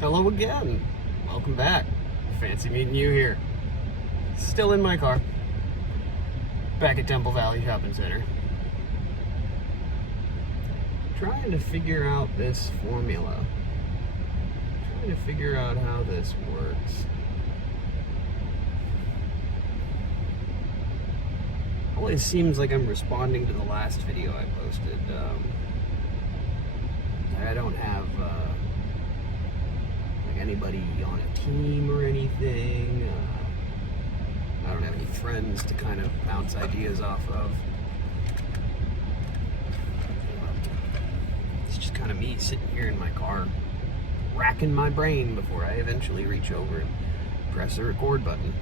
Hello again. Welcome back. Fancy meeting you here. Still in my car. Back at Temple Valley Shopping Center. Trying to figure out this formula. Trying to figure out how this works. Always seems like I'm responding to the last video I posted. I don't have anybody on a team or anything. I don't have any friends to kind of bounce ideas off of. It's just kind of me sitting here in my car, racking my brain before I eventually reach over and press the record button.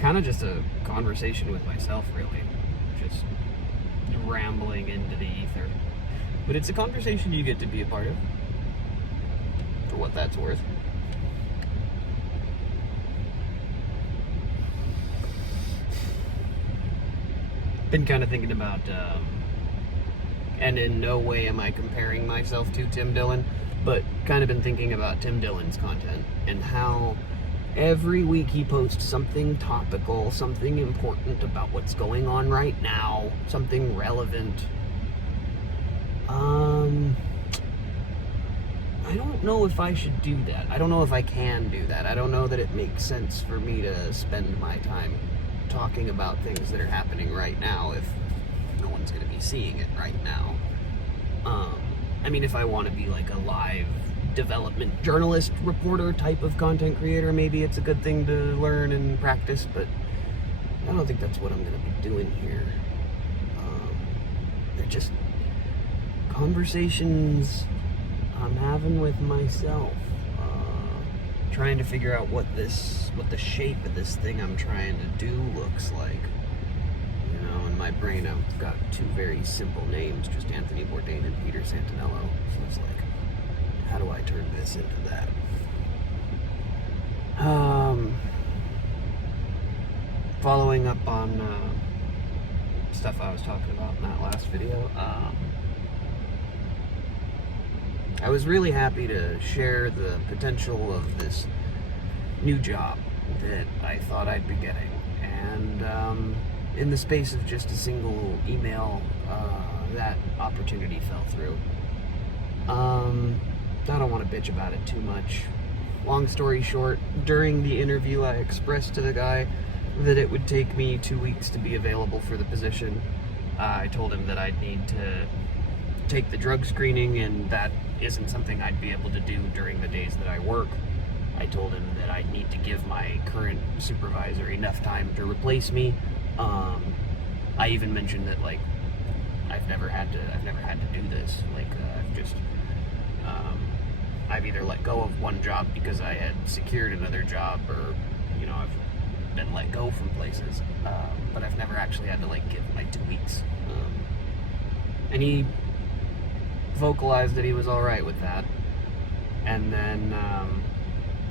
Kind of just a conversation with myself, really. Just rambling into the ether. But it's a conversation you get to be a part of, for what that's worth. Been kind of thinking about, and in no way am I comparing myself to Tim Dillon, but kind of been thinking about Tim Dillon's content and how every week he posts something topical, something important about what's going on right now, something relevant. I don't know if I should do that. I don't know if I can do that. I don't know that it makes sense for me to spend my time talking about things that are happening right now if no one's going to be seeing it right now. I mean, if I want to be like a live development journalist, reporter type of content creator, maybe it's a good thing to learn and practice, but I don't think that's what I'm going to be doing here. They're just conversations I'm having with myself, trying to figure out what the shape of this thing I'm trying to do looks like. You know, in my brain I've got two very simple names, just Anthony Bourdain and Peter Santinello, so it's like, how do I turn this into that? Following up on stuff I was talking about in that last video, I was really happy to share the potential of this new job that I thought I'd be getting. And in the space of just a single email, that opportunity fell through. I don't want to bitch about it too much. Long story short, during the interview I expressed to the guy that it would take me 2 weeks to be available for the position. I told him that I'd need to take the drug screening, and that isn't something I'd be able to do during the days that I work. I told him that I'd need to give my current supervisor enough time to replace me. I even mentioned that, like, I've never had to do this. Like, I've either let go of one job because I had secured another job, or, you know, I've been let go from places, but I've never actually had to, like, give my 2 weeks. And he vocalized that he was all right with that. And then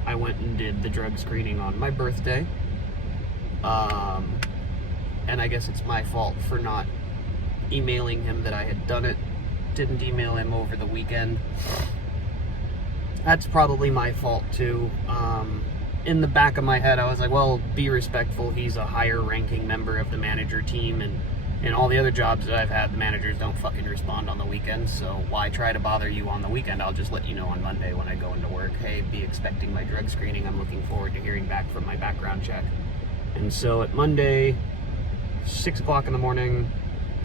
I went and did the drug screening on my birthday. And I guess it's my fault for not emailing him that I had done it. Didn't email him over the weekend. That's probably my fault too. In the back of my head, I was like, well, be respectful. He's a higher ranking member of the manager team, and in all the other jobs that I've had, the managers don't fucking respond on the weekends, so why try to bother you on the weekend? I'll just let you know on Monday when I go into work, hey, be expecting my drug screening. I'm looking forward to hearing back from my background check. And so at Monday, 6 o'clock in the morning,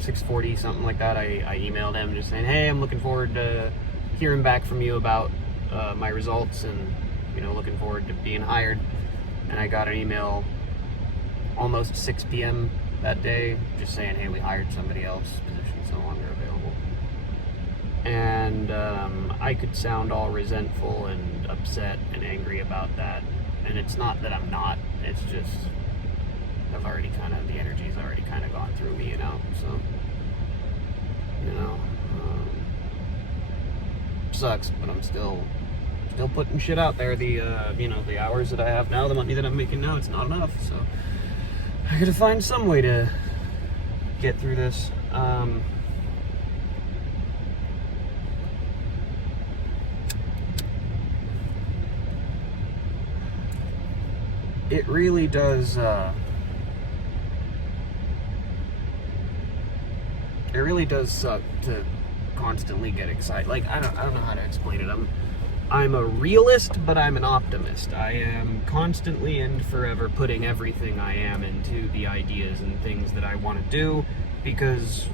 6:40, something like that, I emailed him just saying, hey, I'm looking forward to hearing back from you about my results, and, you know, looking forward to being hired. And I got an email almost 6 p.m. that day just saying, hey, we hired somebody else, position's no longer available. And I could sound all resentful and upset and angry about that, and it's not that I'm not, it's just the energy's already kind of gone through me, you know. So, you know, sucks, but I'm still putting shit out there. The the hours that I have now, the money that I'm making now, it's not enough, so I gotta find some way to get through this. it really does, suck to constantly get excited. Like, I don't know how to explain it. I'm a realist, but I'm an optimist. I am constantly and forever putting everything I am into the ideas and things that I want to do, because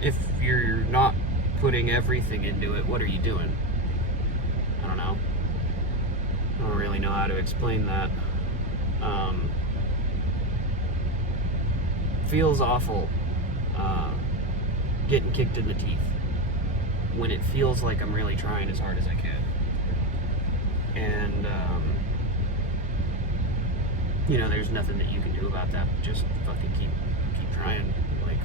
if you're not putting everything into it, what are you doing? I don't know. I don't really know how to explain that. Feels awful getting kicked in the teeth when it feels like I'm really trying as hard as I can. And, you know, there's nothing that you can do about that. Just fucking keep trying. Like,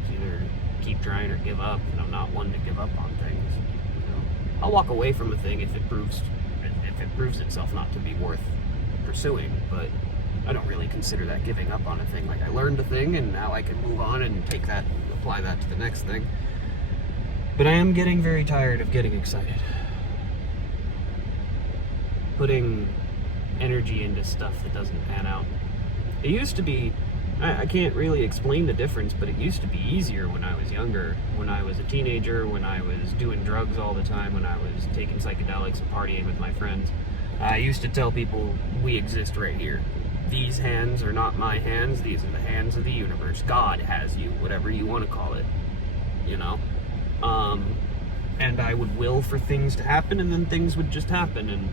it's either keep trying or give up, and I'm not one to give up on things. You know, I'll walk away from a thing if it proves itself not to be worth pursuing, but I don't really consider that giving up on a thing. Like, I learned a thing, and now I can move on and take that, apply that to the next thing. But I am getting very tired of getting excited. Putting energy into stuff that doesn't pan out. It used to be, I can't really explain the difference, but it used to be easier when I was younger, when I was a teenager, when I was doing drugs all the time, when I was taking psychedelics and partying with my friends. I used to tell people, we exist right here. These hands are not my hands, these are the hands of the universe. God has you, whatever you want to call it, you know? And I would will for things to happen, and then things would just happen, and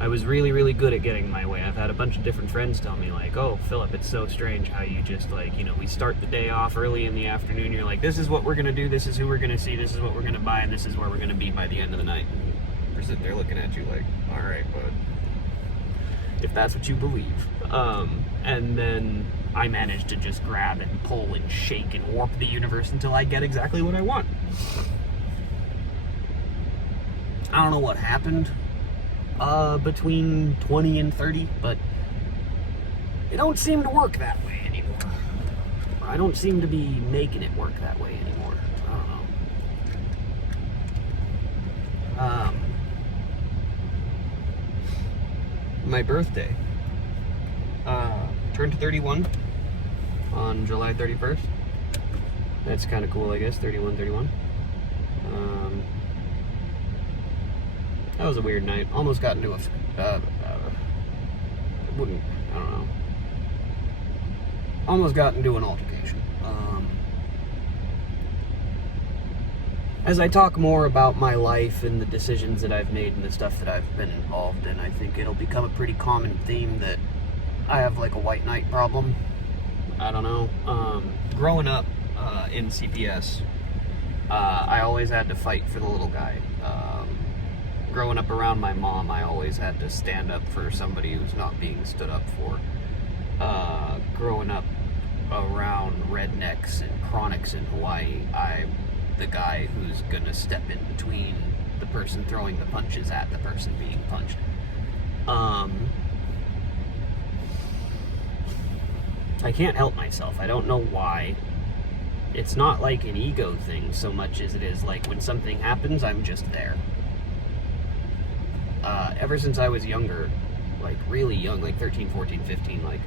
I was really, really good at getting my way. I've had a bunch of different friends tell me, like, oh, Philip, it's so strange how you just, like, you know, we start the day off early in the afternoon, you're like, this is what we're going to do, this is who we're going to see, this is what we're going to buy, and this is where we're going to be by the end of the night. We're sitting there looking at you like, all right, bud, if that's what you believe. And then I managed to just grab and pull and shake and warp the universe until I get exactly what I want. I don't know what happened between 20 and 30, but it don't seem to work that way anymore. I don't seem to be making it work that way anymore. I don't know. My birthday. Turned 31 on July 31st. That's kind of cool, I guess. 31. That was a weird night. Almost got into almost got into an altercation. As I talk more about my life and the decisions that I've made and the stuff that I've been involved in, I think it'll become a pretty common theme that I have like a white knight problem. I don't know. Growing up in CPS, I always had to fight for the little guy. Growing up around my mom, I always had to stand up for somebody who's not being stood up for. Growing up around rednecks and chronics in Hawaii, I'm the guy who's gonna step in between the person throwing the punches at the person being punched. I can't help myself. I don't know why. It's not like an ego thing so much as it is like when something happens, I'm just there. Ever since I was younger, like really young, like 13, 14, 15, like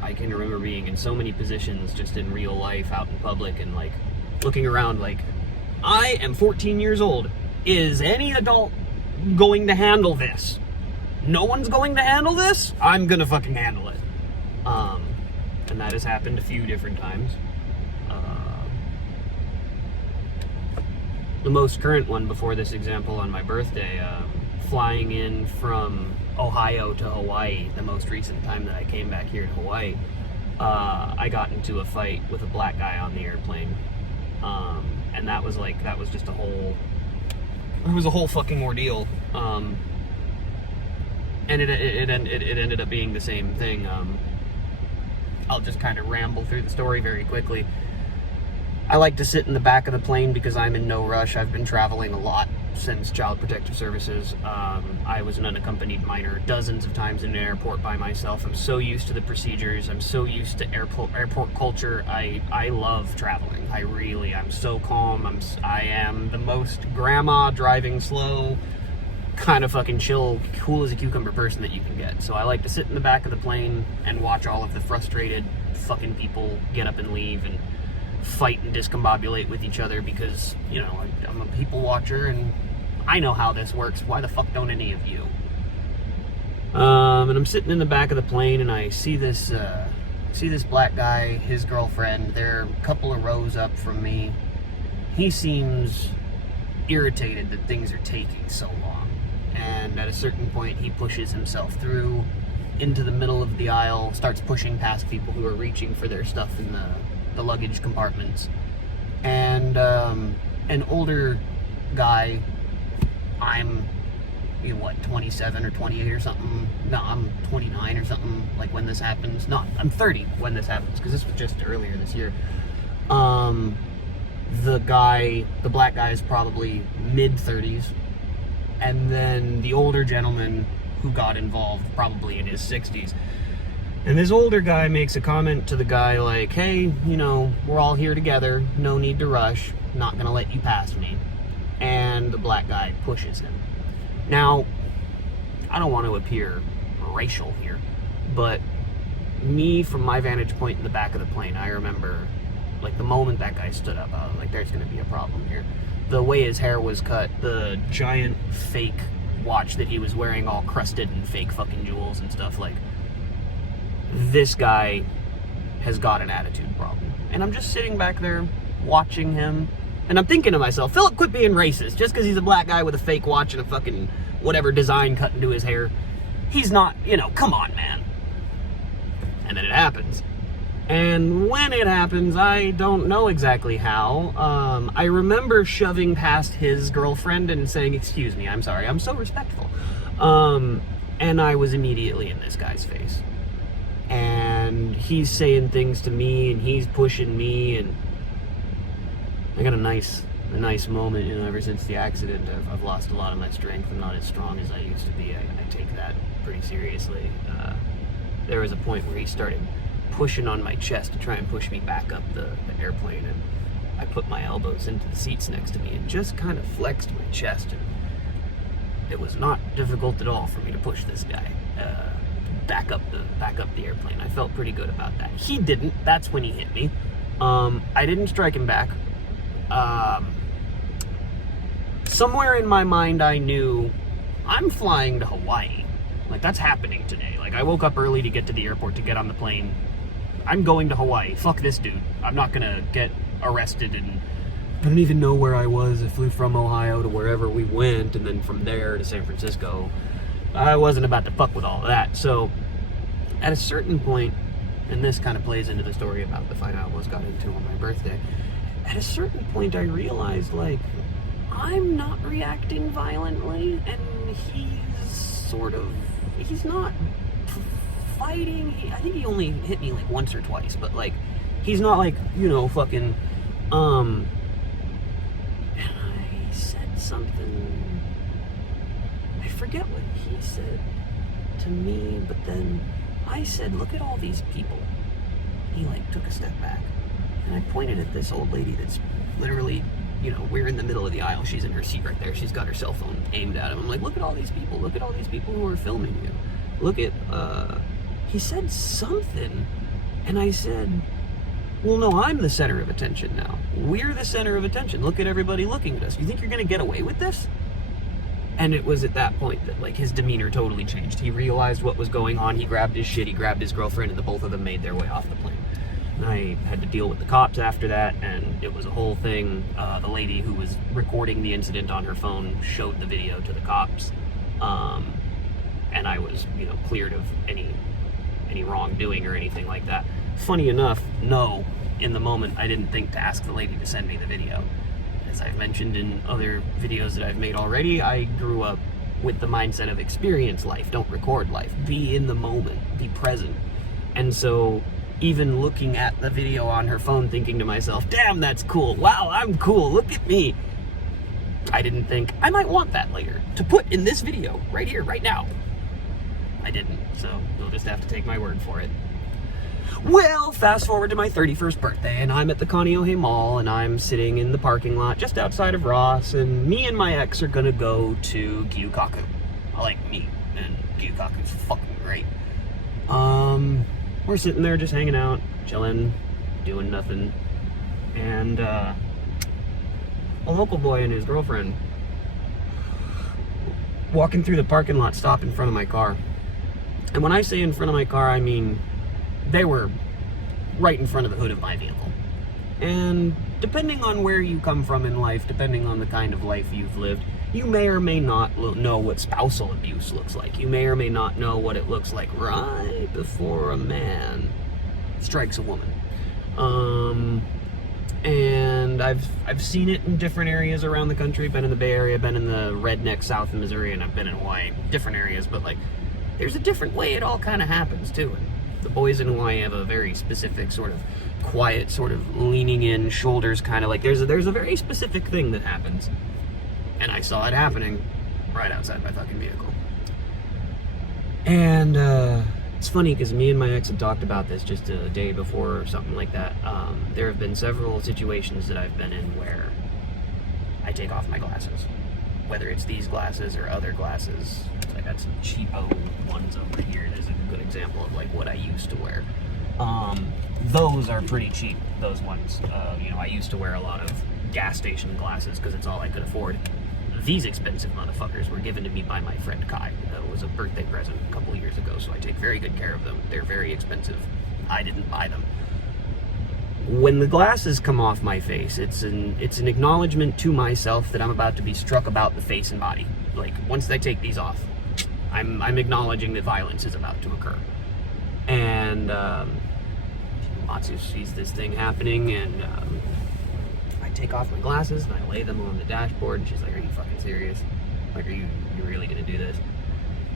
I can remember being in so many positions just in real life, out in public, and like looking around like, I am 14 years old. Is any adult going to handle this? No one's going to handle this? I'm gonna fucking handle it. And that has happened a few different times. The most current one before this example on my birthday, flying in from Ohio to Hawaii, the most recent time that I came back here to Hawaii, I got into a fight with a black guy on the airplane. And that was just it was a whole fucking ordeal. And it ended up being the same thing. I'll just kind of ramble through the story very quickly. I like to sit in the back of the plane because I'm in no rush. I've been traveling a lot since Child Protective Services. I was an unaccompanied minor dozens of times in an airport by myself. I'm so used to the procedures. I'm so used to airport culture. I love traveling. I'm so calm. I am the most grandma driving slow kind of fucking chill, cool as a cucumber person that you can get. So I like to sit in the back of the plane and watch all of the frustrated fucking people get up and leave and fight and discombobulate with each other, because, you know, I'm a people watcher and I know how this works. Why the fuck don't any of you? And I'm sitting in the back of the plane and I see this black guy, his girlfriend. They're a couple of rows up from me. He seems irritated that things are taking so long. And at a certain point, he pushes himself through into the middle of the aisle, starts pushing past people who are reaching for their stuff in the luggage compartments. And an older guy, I'm 27 or 28 or something. No, I'm 29 or something, like, when this happens. No, I'm 30 when this happens, because this was just earlier this year. The black guy is probably mid-30s, and then the older gentleman who got involved, probably in his 60s. And this older guy makes a comment to the guy like, hey, you know, we're all here together, no need to rush, not gonna let you pass me. And the black guy pushes him. Now, I don't want to appear racial here, but me, from my vantage point in the back of the plane, I remember, like, the moment that guy stood up, I was like, there's going to be a problem here. The way his hair was cut, the giant fake watch that he was wearing, all crusted in fake fucking jewels and stuff, like, this guy has got an attitude problem. And I'm just sitting back there watching him, and I'm thinking to myself, Philip, quit being racist. Just because he's a black guy with a fake watch and a fucking whatever design cut into his hair, he's not, you know, come on, man. And then it happens. And when it happens, I don't know exactly how. I remember shoving past his girlfriend and saying, excuse me, I'm sorry, I'm so respectful. And I was immediately in this guy's face. And he's saying things to me, and he's pushing me, and I got a nice moment, you know. Ever since the accident, I've lost a lot of my strength. I'm not as strong as I used to be. I take that pretty seriously. There was a point where he started pushing on my chest to try and push me back up the airplane, and I put my elbows into the seats next to me and just kind of flexed my chest, and it was not difficult at all for me to push this guy back up the airplane. I felt pretty good about that. He didn't. That's when he hit me. I didn't strike him back. Somewhere in my mind I knew I'm flying to Hawaii. Like, that's happening today. Like, I woke up early to get to the airport to get on the plane. I'm going to Hawaii. Fuck this dude. I'm not gonna get arrested, and I don't even know where I was. I flew from Ohio to wherever we went, and then from there to San Francisco. I wasn't about to fuck with all of that. So at a certain point, and this kind of plays into the story about the fight I almost got into on my birthday, at a certain point I realized, like, I'm not reacting violently, and he's not fighting. I think he only hit me like once or twice, but, like, he's not, like, you know, fucking, and I said something, I forget what he said to me, but then I said, look at all these people. He, like, took a step back, and I pointed at this old lady that's literally, you know, we're in the middle of the aisle. She's in her seat right there. She's got her cell phone aimed at him. I'm like, look at all these people. Look at all these people who are filming you. Look at, he said something, and I said, well, no, I'm the center of attention now. We're the center of attention. Look at everybody looking at us. You think you're going to get away with this? And it was at that point that, like, his demeanor totally changed. He realized what was going on. He grabbed his shit. He grabbed his girlfriend, and the both of them made their way off the plane. And I had to deal with the cops after that, and it was a whole thing. The lady who was recording the incident on her phone showed the video to the cops, and I was, you know, cleared of any wrongdoing or anything like that. Funny enough, no, in the moment, I didn't think to ask the lady to send me the video. As I've mentioned in other videos that I've made already, I grew up with the mindset of experience life, don't record life. Be in the moment, be present. And so, even looking at the video on her phone, thinking to myself, damn, that's cool. Wow, I'm cool. Look at me. I didn't think, I might want that later to put in this video right here, right now. I didn't, so you'll just have to take my word for it. Well, fast forward to my 31st birthday, and I'm at the Kaneohe Mall, and I'm sitting in the parking lot just outside of Ross, and me and my ex are gonna go to Gyukaku. I like meat, and Gyukaku's fucking great. We're sitting there just hanging out, chilling, doing nothing, and a local boy and his girlfriend walking through the parking lot stop in front of my car. And when I say in front of my car, I mean they were right in front of the hood of my vehicle. And depending on where you come from in life, depending on the kind of life you've lived, you may or may not know what spousal abuse looks like. You may or may not know what it looks like right before a man strikes a woman. And I've seen it in different areas around the country. Been in the Bay Area, been in the redneck South of Missouri, and I've been in Hawaii. Different areas, but like, there's a different way it all kind of happens too. And the boys in Hawaii have a very specific sort of quiet, sort of leaning in, shoulders kind of like, there's a very specific thing that happens. And I saw it happening right outside my fucking vehicle. And it's funny because me and my ex had talked about this just a day before or something like that. There have been several situations that I've been in where I take off my glasses. Whether it's these glasses or other glasses. I got some cheapo ones over here. There's a good example of like what I used to wear. Those are pretty cheap, those ones. I used to wear a lot of gas station glasses because it's all I could afford. These expensive motherfuckers were given to me by my friend Kai. It was a birthday present a couple years ago, so I take very good care of them. They're very expensive. I didn't buy them. When the glasses come off my face, it's an acknowledgement to myself that I'm about to be struck about the face and body. Like, once I take these off, I'm acknowledging that violence is about to occur. And Matsu sees this thing happening, and I take off my glasses and I lay them on the dashboard, and she's like, "Are you fucking serious? Like, are you really gonna do this?"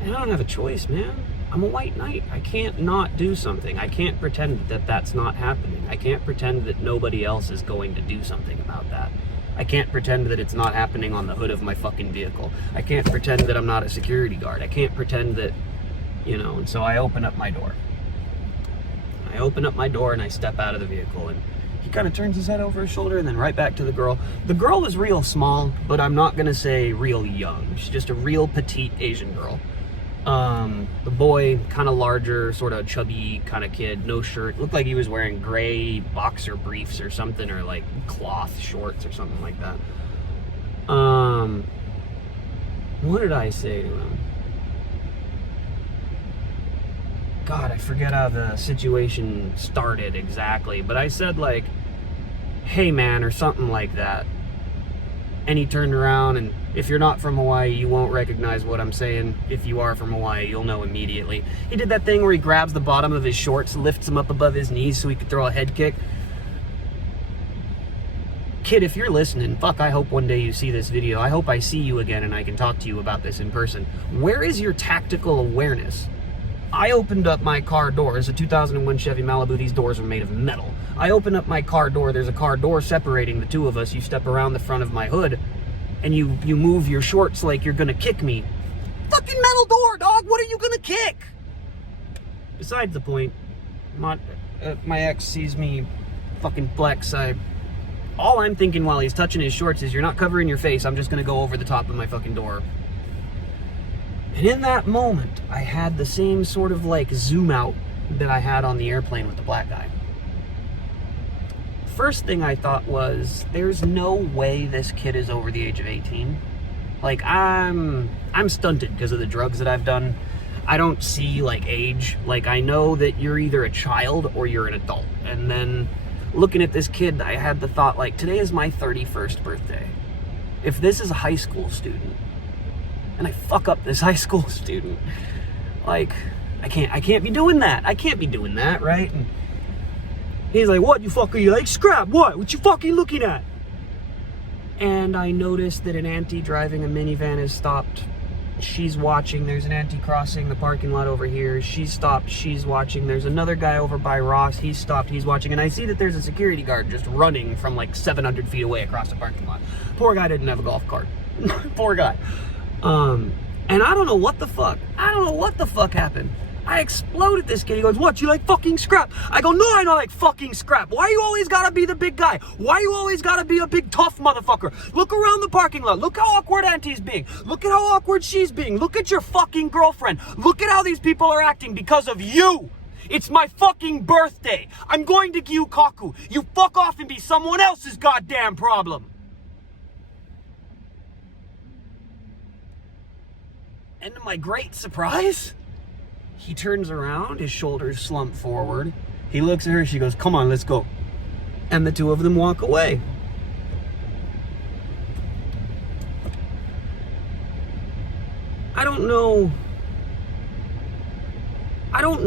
And I don't have a choice, man. I'm a white knight. I can't not do something. I can't pretend that that's not happening. I can't pretend that nobody else is going to do something about that. I can't pretend that it's not happening on the hood of my fucking vehicle. I can't pretend that I'm not a security guard. I can't pretend that, and so I open up my door. I open up my door and I step out of the vehicle, and he kind of turns his head over his shoulder and then right back to the girl. The girl is real small, but I'm not gonna say real young. She's just a real petite Asian girl. The boy, kind of larger, sort of chubby kind of kid, no shirt. Looked like he was wearing gray boxer briefs or something, or like cloth shorts or something like that. What did I say to him? God, I forget how the situation started exactly, but I said like, "Hey man," or something like that. And he turned around, and if you're not from Hawaii, you won't recognize what I'm saying. If you are from Hawaii, you'll know immediately. He did that thing where he grabs the bottom of his shorts, lifts them up above his knees so he could throw a head kick. Kid, if you're listening, fuck, I hope one day you see this video. I hope I see you again and I can talk to you about this in person. Where is your tactical awareness? I opened up my car door. It's a 2001 Chevy Malibu. These doors are made of metal. I open up my car door. There's a car door separating the two of us. You step around the front of my hood, and you move your shorts like you're gonna kick me. Fucking metal door, dog! What are you gonna kick? Besides the point, my ex sees me fucking flex. All I'm thinking while he's touching his shorts is, "You're not covering your face. I'm just gonna go over the top of my fucking door." And in that moment, I had the same sort of like zoom out that I had on the airplane with the black guy. First thing I thought was, there's no way this kid is over the age of 18. Like, I'm stunted because of the drugs that I've done. I don't see like age. Like, I know that you're either a child or you're an adult. And then looking at this kid, I had the thought like, today is my 31st birthday. If this is a high school student, and I fuck up this high school student, like, I can't be doing that. I can't be doing that, right? And he's like, "What, you fucking, like, scrap, what you fucking looking at?" And I noticed that an auntie driving a minivan has stopped. She's watching. There's an auntie crossing the parking lot over here. She's stopped. She's watching. There's another guy over by Ross. He's stopped. He's watching. And I see that there's a security guard just running from like 700 feet away across the parking lot. Poor guy didn't have a golf cart. Poor guy. And I don't know what the fuck. happened. I exploded this kid. He goes, what, you like fucking scrap? I go, no, I don't like fucking scrap. Why you always gotta be the big guy? Why you always gotta be a big tough motherfucker? Look around the parking lot. Look how awkward Auntie's being. Look at how awkward she's being. Look at your fucking girlfriend. Look at how these people are acting because of you. It's my fucking birthday. I'm going to Gyukaku. You fuck off and be someone else's goddamn problem. And to my great surprise, he turns around, his shoulders slump forward. He looks at her, she goes, come on, let's go. And the two of them walk away. I don't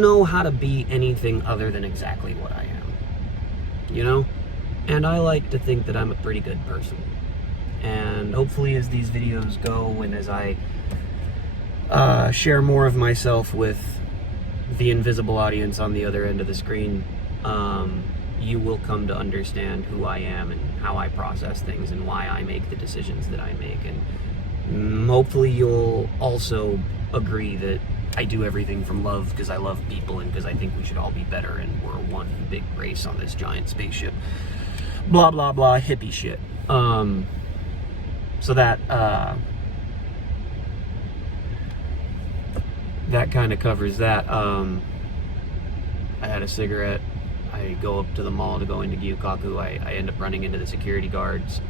know how to be anything other than exactly what I am, you know? And I like to think that I'm a pretty good person. And hopefully as these videos go and as I share more of myself with the invisible audience on the other end of the screen, you will come to understand who I am and how I process things and why I make the decisions that I make. And hopefully you'll also agree that I do everything from love because I love people and because I think we should all be better and we're one big race on this giant spaceship. Blah, blah, blah, hippie shit. So that kind of covers that. I had a cigarette. I go up to the mall to go into Gyukaku. I end up running into the security guards.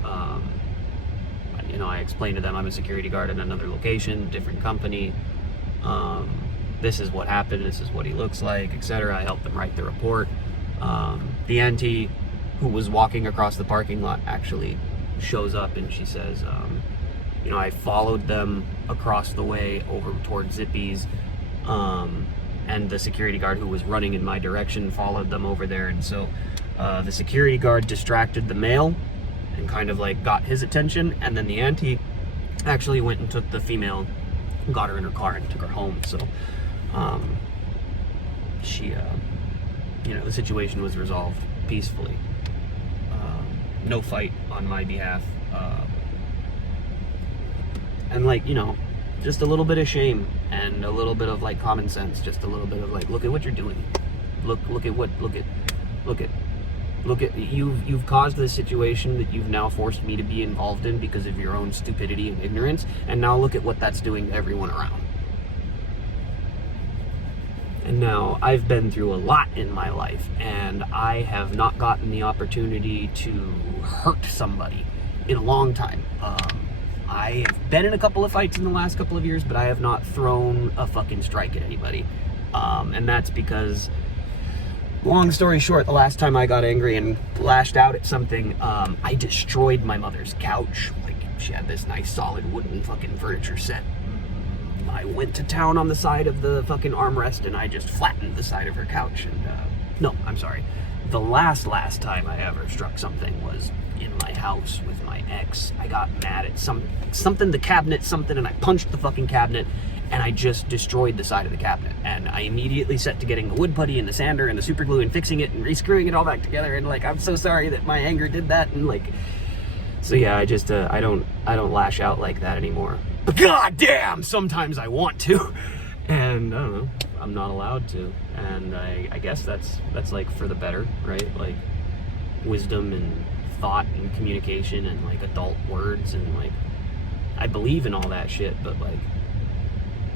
You know, I explained to them I'm a security guard at another location, different company. This is what happened, this is what he looks like, etc. I helped them write the report. The auntie who was walking across the parking lot actually shows up and she says, you know, I followed them across the way over towards Zippy's, and the security guard who was running in my direction followed them over there, and so the security guard distracted the male and kind of like got his attention, and then the auntie actually went and took the female, got her in her car and took her home. So she you know, the situation was resolved peacefully. No fight on my behalf, and like, you know, just a little bit of shame and a little bit of like common sense, just a little bit of like, look at what you're doing, look at you've caused this situation that you've now forced me to be involved in because of your own stupidity and ignorance, and now look at what that's doing to everyone around. And now I've been through a lot in my life, and I have not gotten the opportunity to hurt somebody in a long time. I have been in a couple of fights in the last couple of years, but I have not thrown a fucking strike at anybody. And that's because, long story short, the last time I got angry and lashed out at something, I destroyed my mother's couch. Like, she had this nice solid wooden fucking furniture set. I went to town on the side of the fucking armrest and I just flattened the side of her couch. And no, I'm sorry. The last time I ever struck something was in my house with my ex. I got mad at something, the cabinet, something, and I punched the fucking cabinet and I just destroyed the side of the cabinet. And I immediately set to getting the wood putty and the sander and the super glue and fixing it and re-screwing it all back together. And like, I'm so sorry that my anger did that. And like, so yeah, I just, I don't lash out like that anymore. But goddamn, sometimes I want to. And I don't know, I'm not allowed to. And I guess that's like for the better, right? Like wisdom and thought and communication and like adult words, and like I believe in all that shit, but like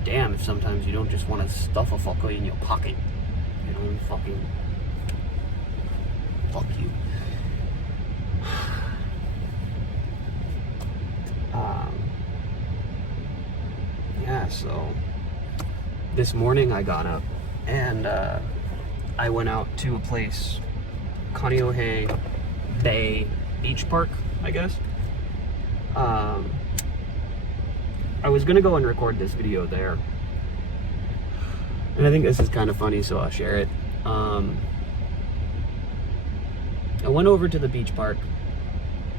damn if sometimes you don't just want to stuff a fucker in your pocket, you know, fucking fuck you. Yeah, so this morning I got up and I went out to a place, Kaneohe Bay Beach Park, I guess. I was gonna go and record this video there, and I think this is kind of funny, so I'll share it. I went over to the beach park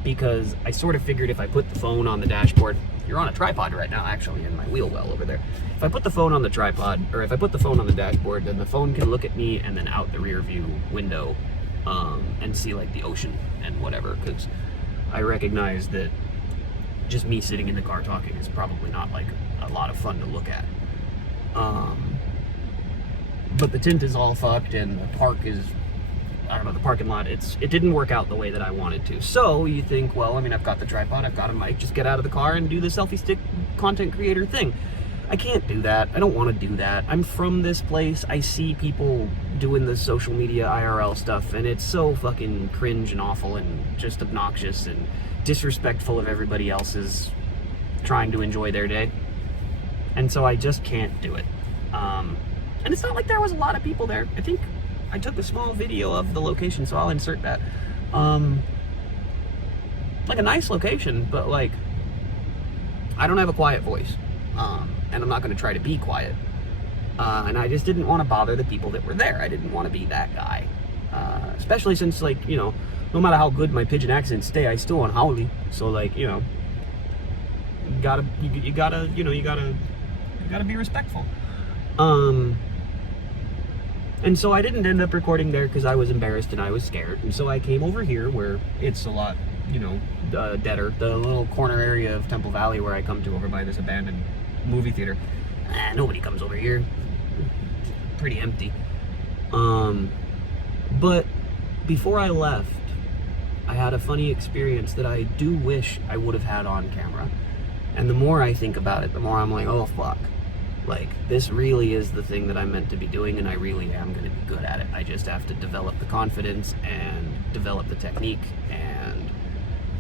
because I sort of figured if I put the phone on the dashboard, you're on a tripod right now, actually, in my wheel well over there. If I put the phone on the tripod, or if I put the phone on the dashboard, then the phone can look at me and then out the rear view window and see like the ocean and whatever, because I recognize that just me sitting in the car talking is probably not like a lot of fun to look at. but the tint is all fucked, and the park is, I don't know, the parking lot, it didn't work out the way that I wanted to. So you think, well, I mean, I've got the tripod, I've got a mic, just get out of the car and do the selfie stick content creator thing. I can't do that. I don't want to do that. I'm from this place. I see people doing the social media IRL stuff, and it's so fucking cringe and awful and just obnoxious and disrespectful of everybody else's trying to enjoy their day. And so I just can't do it. And it's not like there was a lot of people there. I think I took a small video of the location, so I'll insert that. Like a nice location, but like, I don't have a quiet voice. And I'm not going to try to be quiet. And I just didn't want to bother the people that were there. I didn't want to be that guy. Especially since, like, you know, no matter how good my pigeon accents stay, I still want howly. So, like, you know, you gotta be respectful. And so I didn't end up recording there because I was embarrassed and I was scared. And so I came over here where it's a lot, you know, deader. The little corner area of Temple Valley where I come to over by this abandoned movie theater. Nobody comes over here. Pretty empty. But before I left, I had a funny experience that I do wish I would have had on camera. And the more I think about it, the more I'm like, oh fuck. Like, this really is the thing that I'm meant to be doing, and I really am going to be good at it. I just have to develop the confidence and develop the technique and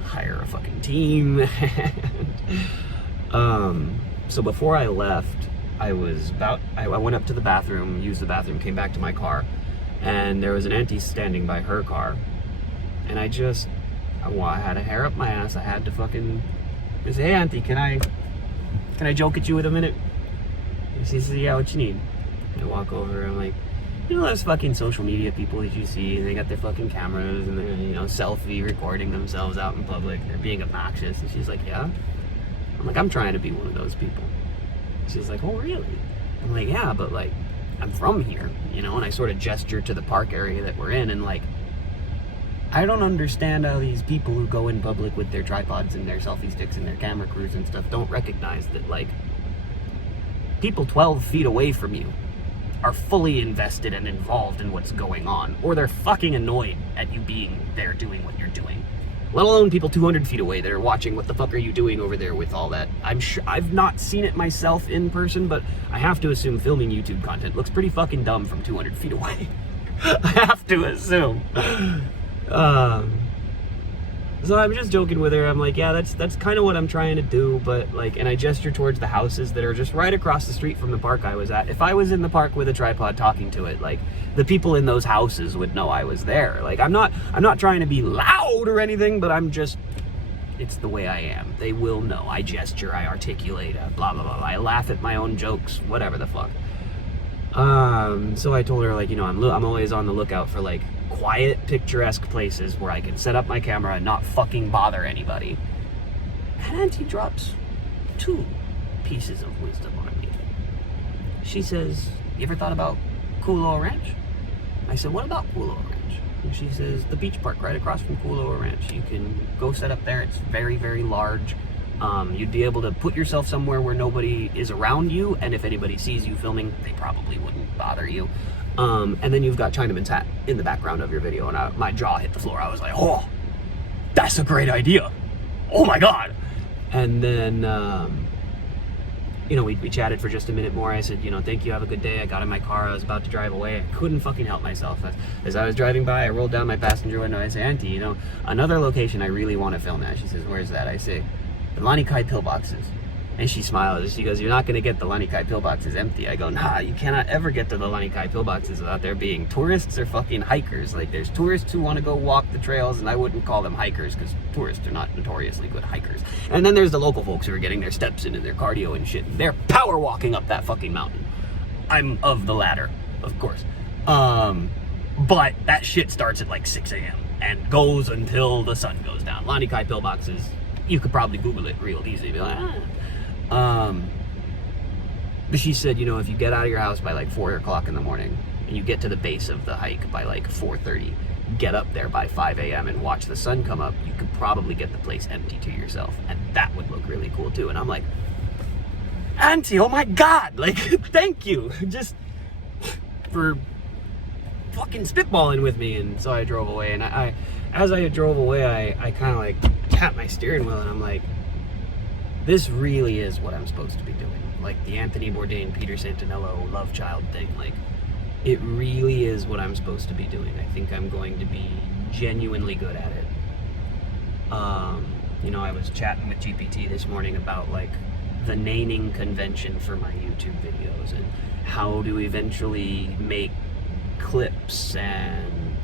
hire a fucking team. So before I left, I went up to the bathroom, used the bathroom, came back to my car, and there was an auntie standing by her car. And I had a hair up my ass. I had to fucking say, hey auntie, can I joke at you with a minute? And she said, yeah, what you need? And I walk over, I'm like, you know those fucking social media people that you see, and they got their fucking cameras, and they're, you know, selfie recording themselves out in public, they're being obnoxious. And she's like, yeah? I'm like, I'm trying to be one of those people. She's like, oh really? I'm like, yeah, but like, I'm from here, you know? And I sort of gesture to the park area that we're in, and like, I don't understand how these people who go in public with their tripods and their selfie sticks and their camera crews and stuff don't recognize that, like, people 12 feet away from you are fully invested and involved in what's going on, or they're fucking annoyed at you being there doing what you're doing. Let alone people 200 feet away that are watching, what the fuck are you doing over there with all that? I'm sure, I've not seen it myself in person, but I have to assume filming YouTube content looks pretty fucking dumb from 200 feet away. I have to assume. So I'm just joking with her. I'm like, yeah, that's kind of what I'm trying to do, but like, and I gesture towards the houses that are just right across the street from the park I was at. If I was in the park with a tripod talking to it, like, the people in those houses would know I was there. Like, I'm not trying to be loud or anything, but I'm just, it's the way I am. They will know. I gesture, I articulate, blah, blah, blah. I laugh at my own jokes, whatever the fuck. So I told her, like, you know, I'm always on the lookout for, like, quiet, picturesque places where I can set up my camera and not fucking bother anybody. And Auntie drops 2 pieces of wisdom on me. She says, you ever thought about Kuloa Ranch? I said, what about Kuloa Ranch? And she says, the beach park right across from Kuloa Ranch. You can go set up there. It's very, very large. You'd be able to put yourself somewhere where nobody is around you, and if anybody sees you filming, they probably wouldn't bother you. And then you've got Chinaman's hat in the background of your video, and my jaw hit the floor. I was like, oh, that's a great idea. Oh my God. And then, you know, we chatted for just a minute more. I said, you know, thank you, have a good day. I got in my car, I was about to drive away. I couldn't fucking help myself. As I was driving by, I rolled down my passenger window. I say, Auntie, you know, another location I really want to film at. She says, where's that? I say, the Lanikai pillboxes. And she smiles. She goes, you're not going to get the Lanikai pillboxes empty. I go, nah, you cannot ever get to the Lanikai pillboxes without there being tourists or fucking hikers. Like, there's tourists who want to go walk the trails, and I wouldn't call them hikers because tourists are not notoriously good hikers. And then there's the local folks who are getting their steps in and their cardio and shit. They're power walking up that fucking mountain. I'm of the latter, of course. But that shit starts at like 6 a.m. and goes until the sun goes down. Lanikai pillboxes, you could probably Google it real easy. Be like, but she said, you know, if you get out of your house by like 4 o'clock in the morning and you get to the base of the hike by like 4:30, get up there by 5 a.m. and watch the sun come up, you could probably get the place empty to yourself, and that would look really cool too. And I'm like, Auntie, oh my God, like, thank you. Just for fucking spitballing with me. And so I drove away, and as I drove away, I kind of like tapped my steering wheel, and I'm like, this really is what I'm supposed to be doing. Like the Anthony Bourdain, Peter Santinello love child thing. Like, it really is what I'm supposed to be doing. I think I'm going to be genuinely good at it. You know, I was chatting with GPT this morning about like the naming convention for my YouTube videos and how to eventually make clips and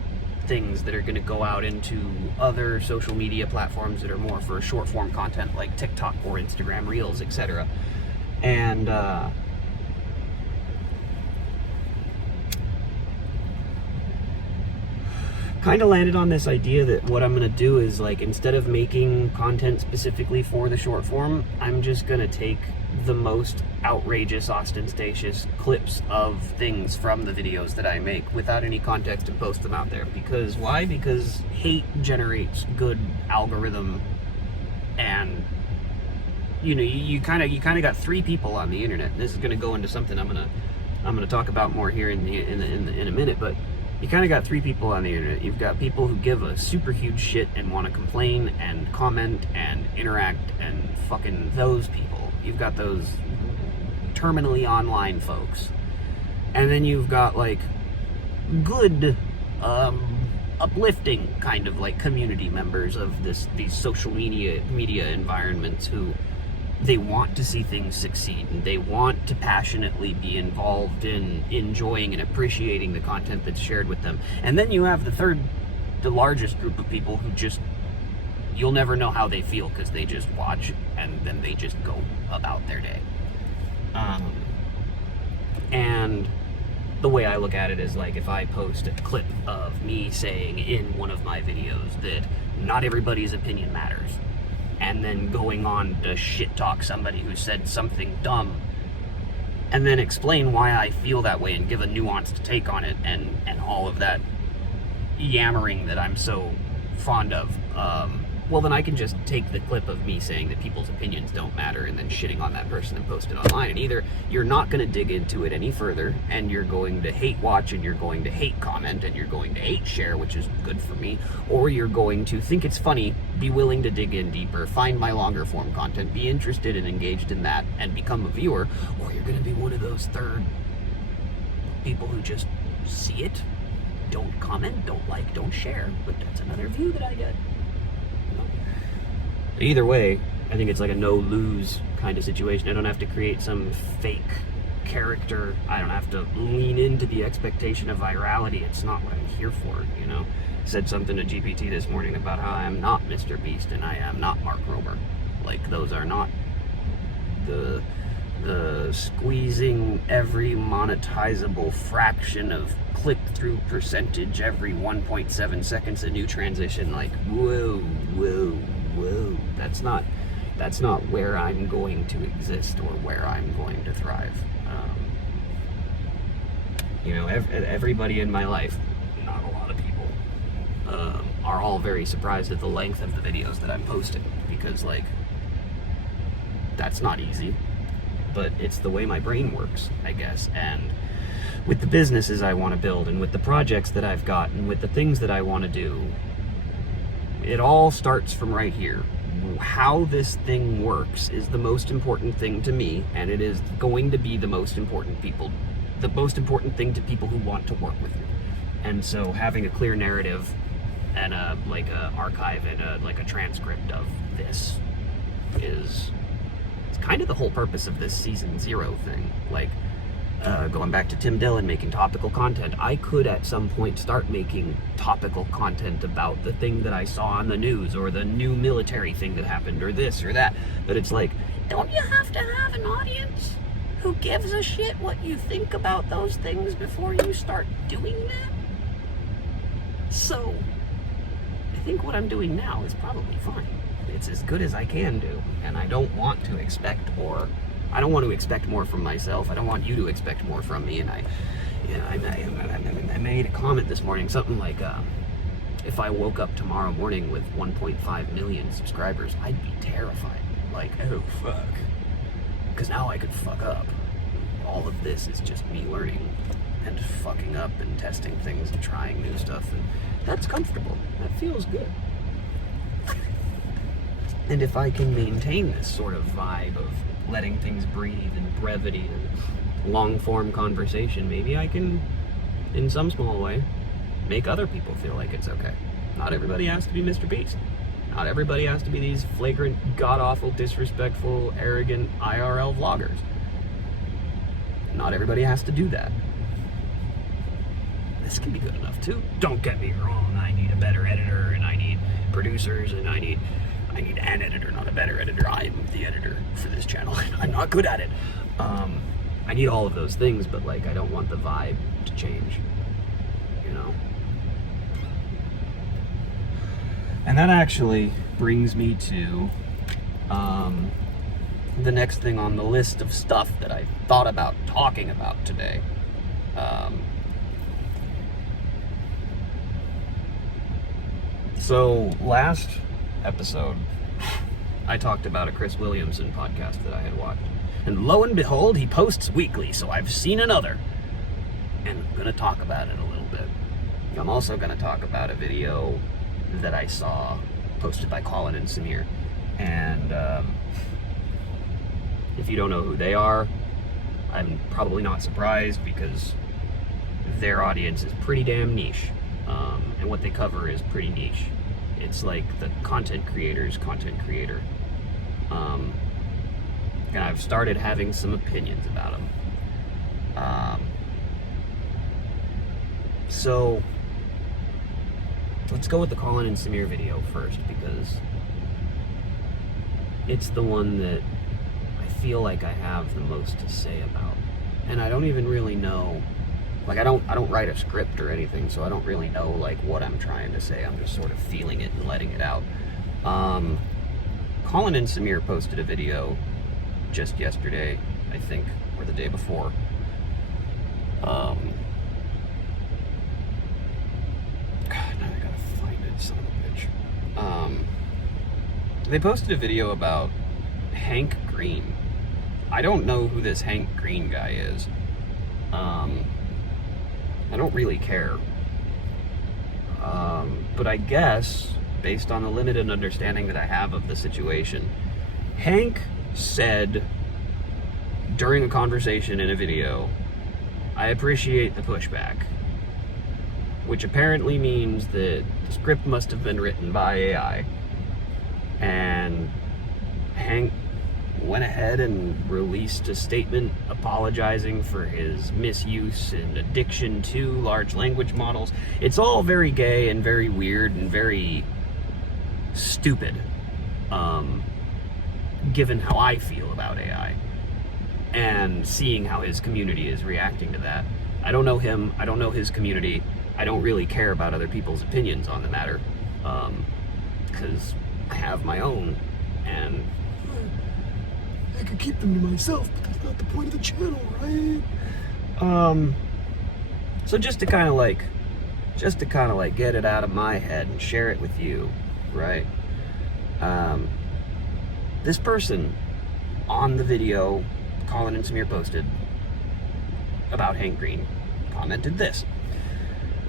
things that are going to go out into other social media platforms that are more for short form content like TikTok or Instagram Reels, etc. And kind of landed on this idea that what I'm going to do is, like, instead of making content specifically for the short form, I'm just going to take the most outrageous, ostentatious clips of things from the videos that I make without any context and post them out there. Because why? Because hate generates good algorithm, and you know, you kind of got three people on the internet. This is going to go into something I'm going to talk about more here in a minute, but you kind of got three people on the internet. You've got people who give a super huge shit and want to complain and comment and interact, and fucking those people. You've got those terminally online folks. And then you've got like good, uplifting kind of like community members of these social media environments who they want to see things succeed, and they want to passionately be involved in enjoying and appreciating the content that's shared with them. And then you have the largest group of people who just, you'll never know how they feel because they just watch and then they just go about their day. And the way I look at it is, like, if I post a clip of me saying in one of my videos that not everybody's opinion matters, and then going on to shit talk somebody who said something dumb, and then explain why I feel that way and give a nuanced take on it, and all of that yammering that I'm so fond of, well, then I can just take the clip of me saying that people's opinions don't matter and then shitting on that person and post it online. And either you're not going to dig into it any further, and you're going to hate watch, and you're going to hate comment, and you're going to hate share, which is good for me, or you're going to think it's funny, be willing to dig in deeper, find my longer form content, be interested and engaged in that, and become a viewer, or you're going to be one of those third people who just see it, don't comment, don't like, don't share, but that's another view that I get. Either way, I think it's like a no-lose kind of situation. I don't have to create some fake character. I don't have to lean into the expectation of virality. It's not what I'm here for, you know? I said something to GPT this morning about how I am not Mr. Beast and I am not Mark Rober. Like, those are not the squeezing every monetizable fraction of click-through percentage every 1.7 seconds a new transition. Like, whoa. That's not where I'm going to exist or where I'm going to thrive. You know, everybody in my life, not a lot of people, are all very surprised at the length of the videos that I'm posting, because, like, that's not easy, but it's the way my brain works, I guess. And with the businesses I want to build, and with the projects that I've got, and with the things that I want to do, it all starts from right here. How this thing works is the most important thing to me, and it is going to be the most important thing to people who want to work with me. And so having a clear narrative and a archive and a transcript of this it's kind of the whole purpose of this season 0 thing. Like, going back to Tim Dillon making topical content, I could at some point start making topical content about the thing that I saw on the news, or the new military thing that happened, or this or that. But it's like, don't you have to have an audience who gives a shit what you think about those things before you start doing that? So I think what I'm doing now is probably fine. It's as good as I can do, and I don't want to expect more from myself. I don't want you to expect more from me. And I made a comment this morning, something like, if I woke up tomorrow morning with 1.5 million subscribers, I'd be terrified. Like, oh fuck, because now I could fuck up. All of this is just me learning and fucking up and testing things and trying new stuff, and that's comfortable. That feels good. And if I can maintain this sort of vibe of letting things breathe and brevity and long-form conversation, maybe I can, in some small way, make other people feel like it's okay. Not everybody has to be Mr. Beast. Not everybody has to be these flagrant, god-awful, disrespectful, arrogant IRL vloggers. Not everybody has to do that. This can be good enough too. Don't get me wrong, I need a better editor, and I need producers, and I need an editor, not a better editor. I'm the editor for this channel, and I'm not good at it. I need all of those things, but like, I don't want the vibe to change, you know? And that actually brings me to the next thing on the list of stuff that I thought about talking about today. So last episode, I talked about a Chris Williamson podcast that I had watched. And lo and behold, he posts weekly, so I've seen another. And I'm going to talk about it a little bit. I'm also going to talk about a video that I saw posted by Colin and Samir. And if you don't know who they are, I'm probably not surprised, because their audience is pretty damn niche. And what they cover is pretty niche. It's like the content creator's content creator. And I've started having some opinions about them. So let's go with the Colin and Samir video first, because it's the one that I feel like I have the most to say about. And I don't even really know, like, I don't write a script or anything, so I don't really know like what I'm trying to say. I'm just sort of feeling it and letting it out. Colin and Samir posted a video just yesterday, I think, or the day before. God, now I gotta find it, son of a bitch. They posted a video about Hank Green. I don't know who this Hank Green guy is. I don't really care. But I guess, based on the limited understanding that I have of the situation, Hank said during a conversation in a video, "I appreciate the pushback," which apparently means that the script must have been written by AI. And Hank went ahead and released a statement apologizing for his misuse and addiction to large language models. It's all very gay and very weird and very stupid, given how I feel about AI and seeing how his community is reacting to that. I don't know him, I don't know his community, I don't really care about other people's opinions on the matter, because I have my own, and I could keep them to myself, but that's not the point of the channel, right? So just to kind of like get it out of my head and share it with you, right? This person on the video Colin and Samir posted about Hank Green commented this: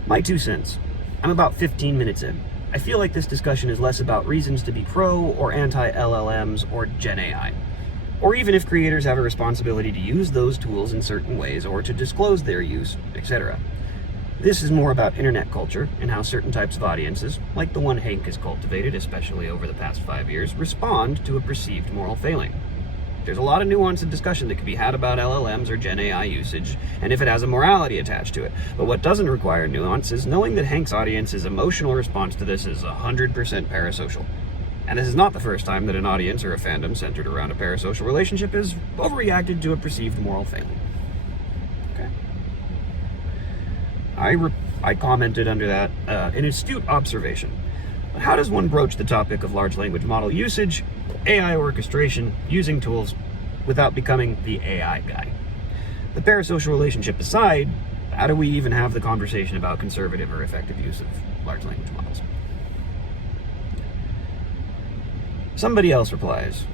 "My 2 cents. I'm about 15 minutes in. I feel like this discussion is less about reasons to be pro or anti-LLMs or Gen AI, or even if creators have a responsibility to use those tools in certain ways or to disclose their use, etc. This is more about internet culture and how certain types of audiences, like the one Hank has cultivated, especially over the past 5 years, respond to a perceived moral failing. There's a lot of nuance and discussion that can be had about LLMs or Gen AI usage, and if it has a morality attached to it. But what doesn't require nuance is knowing that Hank's audience's emotional response to this is 100% parasocial. And this is not the first time that an audience or a fandom centered around a parasocial relationship has overreacted to a perceived moral failing." Okay. I commented under that, an astute observation. But how does one broach the topic of large language model usage, AI orchestration, using tools, without becoming the AI guy? The parasocial relationship aside, how do we even have the conversation about conservative or effective use of large language models? Somebody else replies,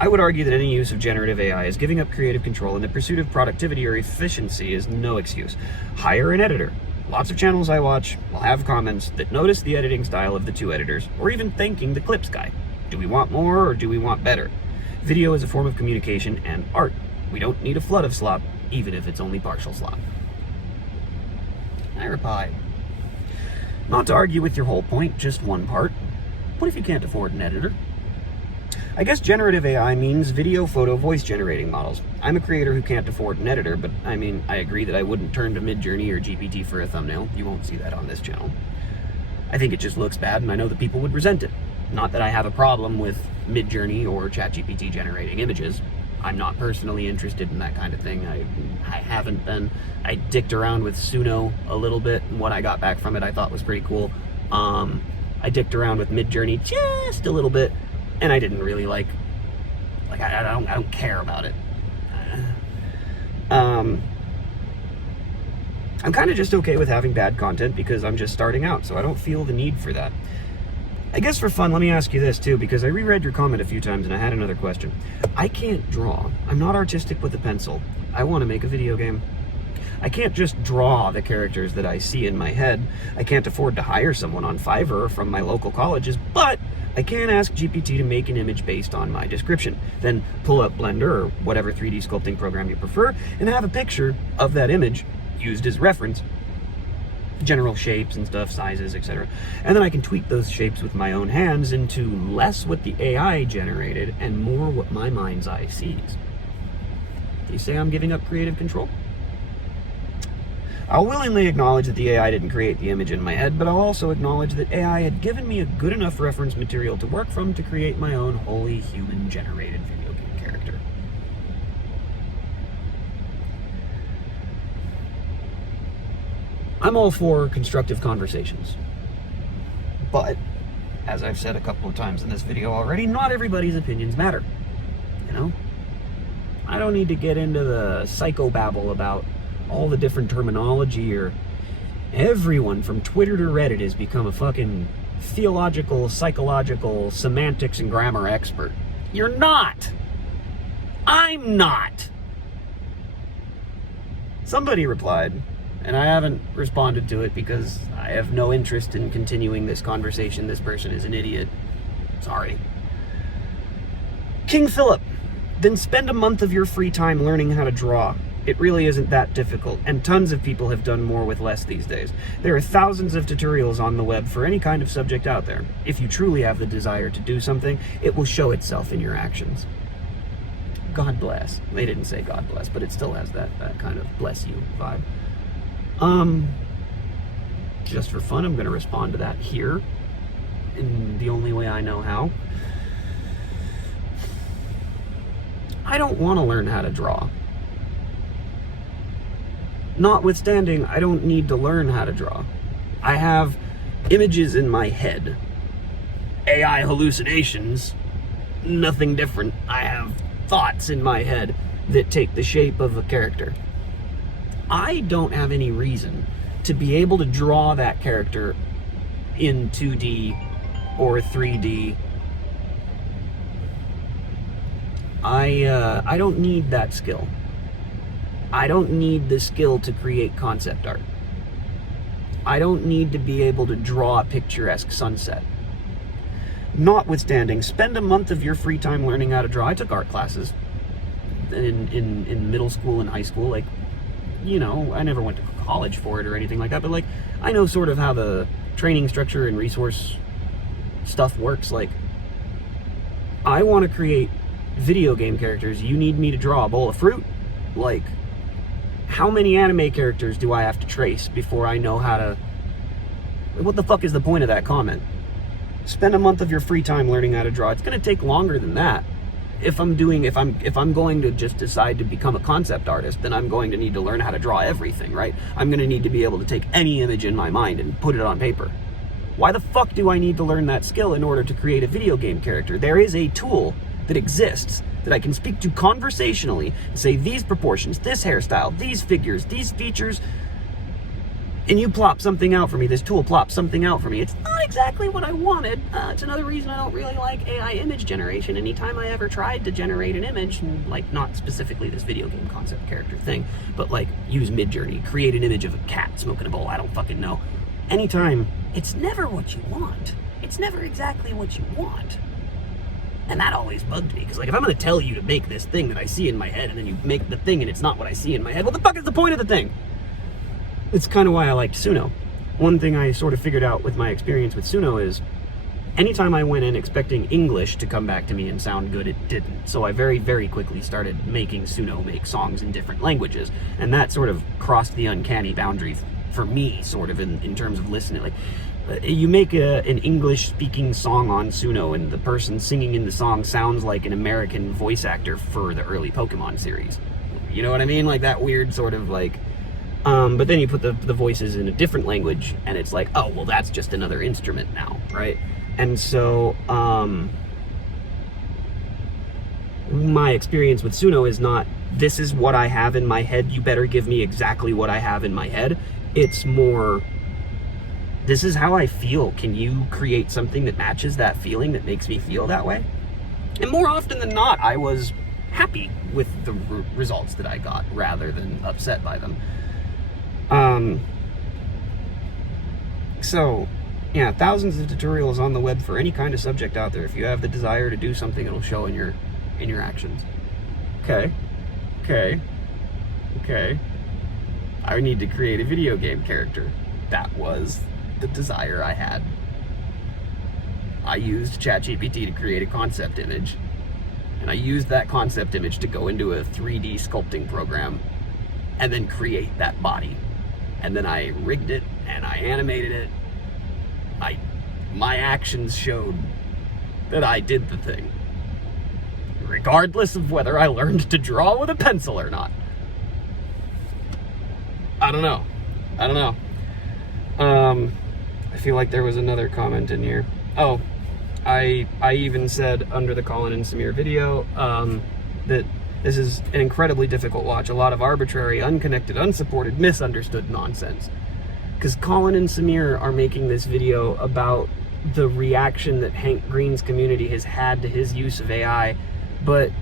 I would argue that any use of generative AI is giving up creative control, and the pursuit of productivity or efficiency is no excuse. Hire an editor. Lots of channels I watch will have comments that notice the editing style of the two editors, or even thanking the clips guy. Do we want more or do we want better? Video is a form of communication and art. We don't need a flood of slop, even if it's only partial slop. I reply, not to argue with your whole point, just one part. What if you can't afford an editor? I guess generative AI means video, photo, voice generating models. I'm a creator who can't afford an editor, but I mean, I agree that I wouldn't turn to Midjourney or GPT for a thumbnail. You won't see that on this channel. I think it just looks bad, and I know that people would resent it. Not that I have a problem with Midjourney or ChatGPT generating images. I'm not personally interested in that kind of thing. I haven't been. I dicked around with Suno a little bit, and what I got back from it I thought was pretty cool. I dicked around with Midjourney just a little bit, and I didn't really like I don't care about it. I'm kind of just okay with having bad content because I'm just starting out, so I don't feel the need for that. I guess for fun, let me ask you this too, because I reread your comment a few times and I had another question. I can't draw. I'm not artistic with a pencil. I want to make a video game. I can't just draw the characters that I see in my head. I can't afford to hire someone on Fiverr from my local colleges, but I can ask GPT to make an image based on my description. Then pull up Blender or whatever 3D sculpting program you prefer and have a picture of that image used as reference. General shapes and stuff, sizes, etc. And then I can tweak those shapes with my own hands into less what the AI generated and more what my mind's eye sees. Do you say I'm giving up creative control? I'll willingly acknowledge that the AI didn't create the image in my head, but I'll also acknowledge that AI had given me a good enough reference material to work from to create my own wholly human-generated video game character. I'm all for constructive conversations, but, as I've said a couple of times in this video already, not everybody's opinions matter, you know? I don't need to get into the psychobabble about all the different terminology, or everyone from Twitter to Reddit has become a fucking theological, psychological, semantics, and grammar expert. You're not! I'm not! Somebody replied, and I haven't responded to it because I have no interest in continuing this conversation. This person is an idiot. Sorry. King Philip, then spend a month of your free time learning how to draw. It really isn't that difficult, and tons of people have done more with less these days. There are thousands of tutorials on the web for any kind of subject out there. If you truly have the desire to do something, it will show itself in your actions. God bless. They didn't say God bless, but it still has that kind of bless you vibe. Just for fun, I'm going to respond to that here in the only way I know how. I don't want to learn how to draw. Notwithstanding, I don't need to learn how to draw. I have images in my head. AI hallucinations, nothing different. I have thoughts in my head that take the shape of a character. I don't have any reason to be able to draw that character in 2D or 3D. I don't need that skill. I don't need the skill to create concept art. I don't need to be able to draw a picturesque sunset. Notwithstanding, spend a month of your free time learning how to draw. I took art classes in middle school and high school. Like, you know, I never went to college for it or anything like that, but like, I know sort of how the training structure and resource stuff works. Like, I want to create video game characters. You need me to draw a bowl of fruit? Like, how many anime characters do I have to trace before I know how to... What the fuck is the point of that comment? Spend a month of your free time learning how to draw. It's going to take longer than that. If I'm going to just decide to become a concept artist, then I'm going to need to learn how to draw everything, right? I'm going to need to be able to take any image in my mind and put it on paper. Why the fuck do I need to learn that skill in order to create a video game character? There is a tool that exists that I can speak to conversationally and say, these proportions, this hairstyle, these figures, these features, and you plop something out for me, this tool plops something out for me, it's not exactly what I wanted. It's another reason I don't really like AI image generation. Anytime I ever tried to generate an image, and like not specifically this video game concept character thing, but like use Midjourney, create an image of a cat smoking a bowl, I don't fucking know. Anytime, it's never what you want. It's never exactly what you want. And that always bugged me, because like if I'm going to tell you to make this thing that I see in my head, and then you make the thing and it's not what I see in my head, what the fuck is the point of the thing? It's kind of why I liked Suno. One thing I sort of figured out with my experience with Suno is anytime I went in expecting English to come back to me and sound good, it didn't. So I very, very quickly started making Suno make songs in different languages. And that sort of crossed the uncanny boundary for me, sort of, in terms of listening. Like, you make an English-speaking song on Suno, and the person singing in the song sounds like an American voice actor for the early Pokemon series. You know what I mean? Like that weird sort of like... but then you put the voices in a different language, and it's like, oh, well, that's just another instrument now, right? And so, my experience with Suno is not, this is what I have in my head, you better give me exactly what I have in my head. It's more, this is how I feel. Can you create something that matches that feeling, that makes me feel that way? And more often than not, I was happy with the results that I got, rather than upset by them. So, yeah, thousands of tutorials on the web for any kind of subject out there. If you have the desire to do something, it'll show in your actions. Okay. I need to create a video game character. That was the desire I had. I used ChatGPT to create a concept image, and I used that concept image to go into a 3D sculpting program and then create that body. And then I rigged it and I animated it. My actions showed that I did the thing, regardless of whether I learned to draw with a pencil or not. I don't know. I feel like there was another comment in here. Oh, I even said under the Colin and Samir video that this is an incredibly difficult watch. A lot of arbitrary, unconnected, unsupported, misunderstood nonsense. Because Colin and Samir are making this video about the reaction that Hank Green's community has had to his use of AI. But,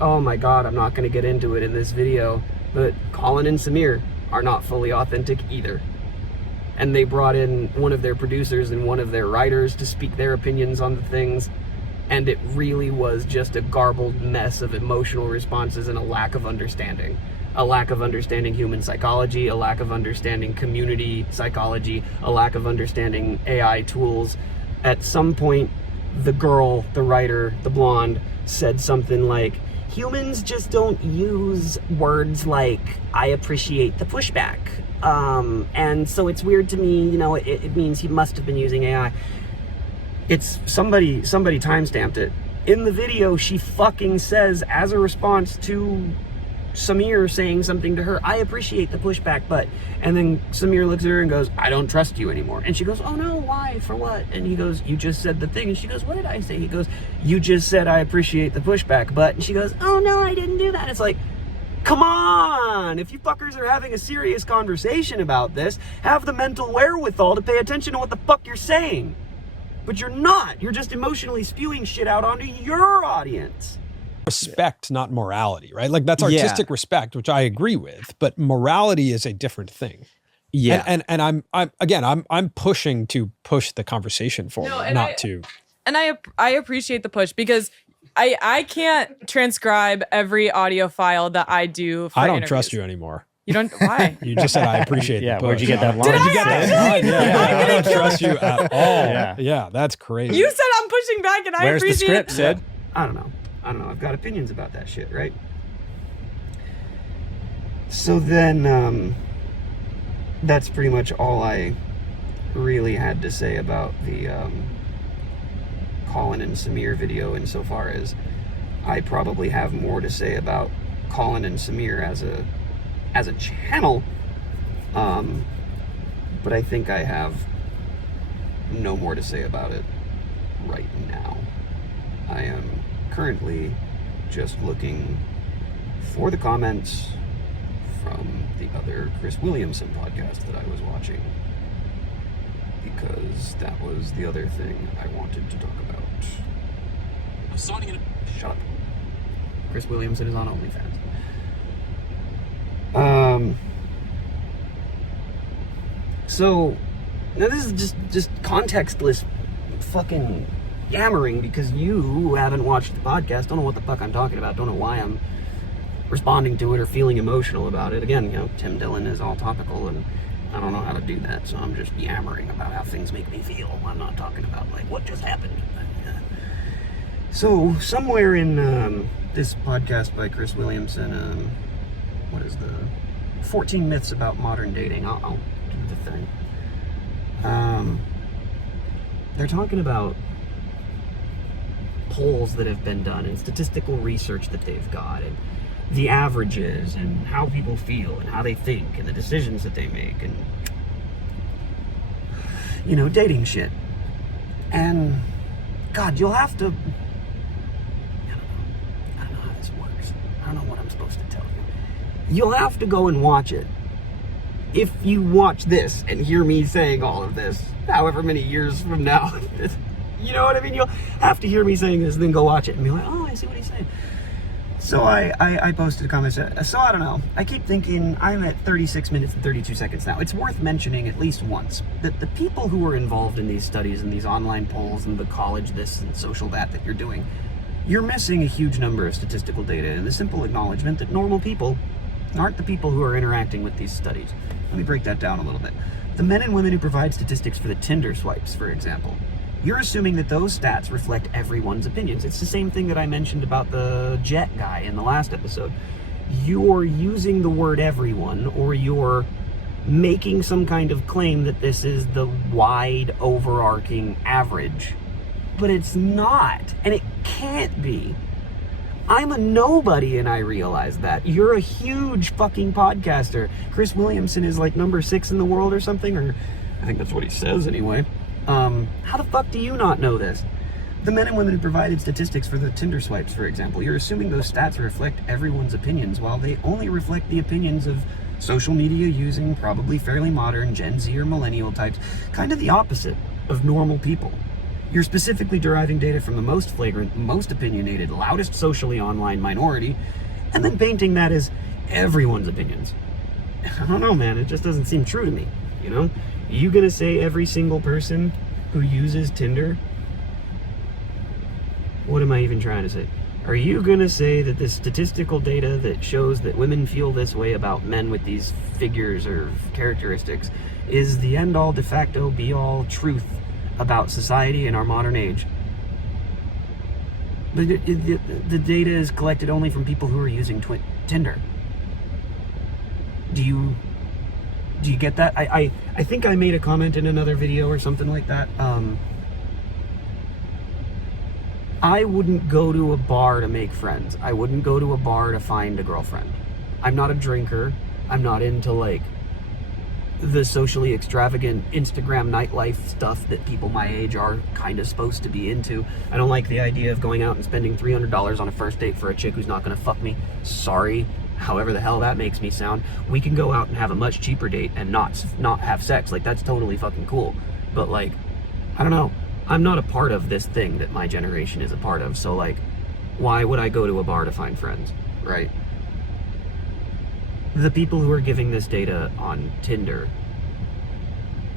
oh my god, I'm not going to get into it in this video, but Colin and Samir are not fully authentic either. And they brought in one of their producers and one of their writers to speak their opinions on the things. And it really was just a garbled mess of emotional responses and a lack of understanding. A lack of understanding human psychology, a lack of understanding community psychology, a lack of understanding AI tools. At some point, the girl, the writer, the blonde, said something like, humans just don't use words like, I appreciate the pushback. And so it's weird to me, you know, it means he must have been using AI. It's somebody timestamped it. In the video, she fucking says, as a response to Samir saying something to her, I appreciate the pushback, but, and then Samir looks at her and goes, I don't trust you anymore. And she goes, oh no, why, for what? And he goes, you just said the thing. And she goes, what did I say? He goes, you just said I appreciate the pushback, but, and she goes, oh no, I didn't do that. It's like, come on, if you fuckers are having a serious conversation about this, have the mental wherewithal to pay attention to what the fuck you're saying. But you're not. You're just emotionally spewing shit out onto your audience. Respect, not morality, right? Like that's artistic respect, which I agree with, but morality is a different thing. Yeah. And I'm pushing to push the conversation forward, to. And I appreciate the push, because I can't transcribe every audio file that I do for I don't interviews. Trust you anymore. You don't? Why? You just said I appreciate the push. Where'd you get that line? Did I actually? I don't trust you at all. Yeah, that's crazy. You said I'm pushing back, and I Where's the appreciate script, Sid? I don't know. I've got opinions about that shit, right? So then, that's pretty much all I really had to say about the Colin and Samir video, insofar as I probably have more to say about Colin and Samir as a channel, but I think I have no more to say about it right now. I am currently just looking for the comments from the other Chris Williamson podcast that I was watching, because that was the other thing I wanted to talk about. I'm signing in. Shut up. Chris Williamson is on OnlyFans. So, now this is just contextless fucking yammering, because you who haven't watched the podcast don't know what the fuck I'm talking about, don't know why I'm responding to it or feeling emotional about it. Again, Tim Dillon is all topical, and I don't know how to do that, so I'm just yammering about how things make me feel. I'm not talking about, like, what just happened. So, somewhere in this podcast by Chris Williamson, what is the 14 Myths About Modern Dating, I'll do the thing. They're talking about polls that have been done and statistical research that they've got, and the averages, and how people feel and how they think and the decisions that they make, and dating shit. And God, you'll have to, I don't know how this works. I don't know what I'm supposed to tell you. You'll have to go and watch it. If you watch this and hear me saying all of this, however many years from now, you know what I mean? You'll have to hear me saying this and then go watch it and be like, oh, I see what he's saying. So I posted a comment. So I don't know. I keep thinking I'm at 36 minutes and 32 seconds now. It's worth mentioning at least once that the people who are involved in these studies and these online polls and the college this and social that you're doing, you're missing a huge number of statistical data and the simple acknowledgement that normal people aren't the people who are interacting with these studies. Let me break that down a little bit. The men and women who provide statistics for the Tinder swipes, for example, you're assuming that those stats reflect everyone's opinions. It's the same thing that I mentioned about the jet guy in the last episode. You're using the word everyone, or you're making some kind of claim that this is the wide, overarching average. But it's not, and it can't be. I'm a nobody, and I realize that. You're a huge fucking podcaster. Chris Williamson is like number 6 in the world or something, or I think that's what he says anyway. How the fuck do you not know this? The men and women who provided statistics for the Tinder swipes, for example, you're assuming those stats reflect everyone's opinions, while they only reflect the opinions of social media using, probably fairly modern Gen Z or millennial types, kind of the opposite of normal people. You're specifically deriving data from the most flagrant, most opinionated, loudest socially online minority, and then painting that as everyone's opinions. I don't know, man, it just doesn't seem true to me, You gonna say every single person who uses Tinder? What am I even trying to say? Are you gonna say that the statistical data that shows that women feel this way about men with these figures or characteristics is the end-all, de facto, be-all truth about society in our modern age? But the data is collected only from people who are using Tinder. Do you get that? I think I made a comment in another video or something like that. I wouldn't go to a bar to make friends. I wouldn't go to a bar to find a girlfriend. I'm not a drinker. I'm not into like the socially extravagant Instagram nightlife stuff that people my age are kind of supposed to be into. I don't like the idea of going out and spending $300 on a first date for a chick who's not gonna fuck me. Sorry, however the hell that makes me sound. We can go out and have a much cheaper date and not have sex. Like, that's totally fucking cool. But like, I don't know. I'm not a part of this thing that my generation is a part of. So like, why would I go to a bar to find friends, right? The people who are giving this data on Tinder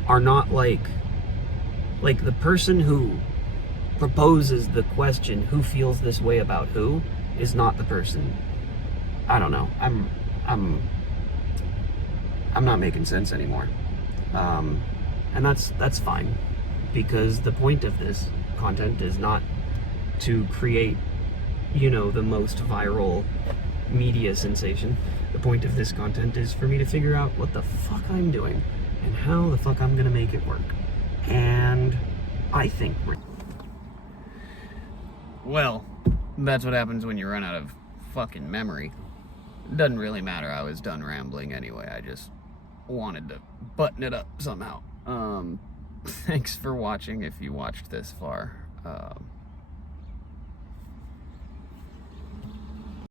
are not like the person who proposes the question, who feels this way about who, is not the person. I don't know. I'm not making sense anymore. And that's fine, because the point of this content is not to create, the most viral media sensation. The point of this content is for me to figure out what the fuck I'm doing and how the fuck I'm gonna make it work. And I think well, that's what happens when you run out of fucking memory. It doesn't really matter. I was done rambling anyway. I just wanted to button it up somehow. Thanks for watching if you watched this far.